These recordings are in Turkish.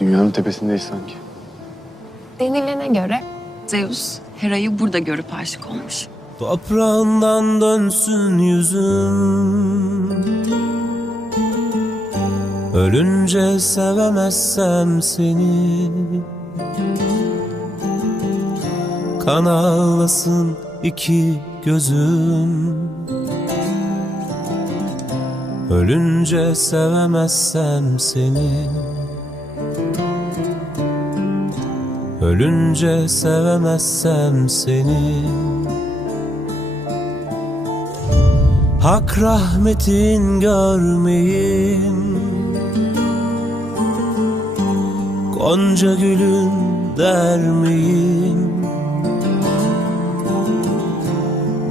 Dünyanın tepesindeyiz sanki. Denilene göre Zeus Hera'yı burada görüp aşık olmuş. Toprağından dönsün yüzüm Ölünce sevemezsem seni Kan ağlasın iki gözüm Ölünce sevemezsem seni Ölünce sevemezsem seni. Hak rahmetin görmeyin. Gonca gülün dermeyin.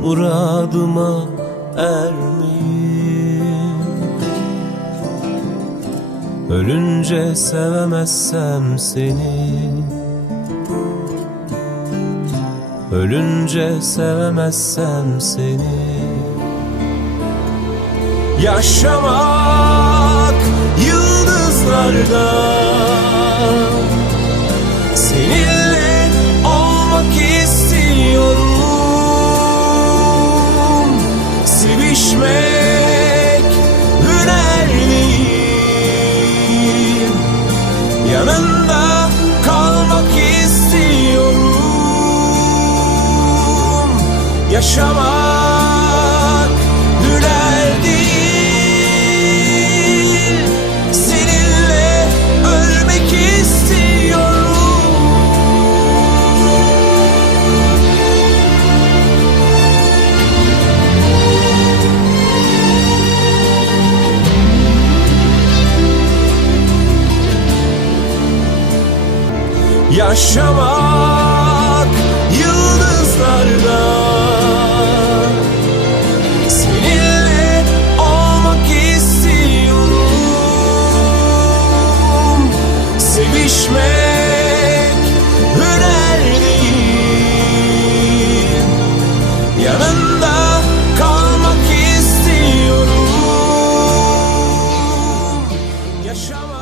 Muradıma ermeyin. Ölünce sevemezsem seni Ölünce sevemezsem seni. Yaşamak yıldızlarda. Seninle olmak istiyorum. Sevişmek hüner değil Yanında kalmak istiyorum Yaşamak hüner değil. Seninle ölmek istiyorum. Yaşamak geçmek hüner değil Yanında kalmak istiyorum. Yaşamak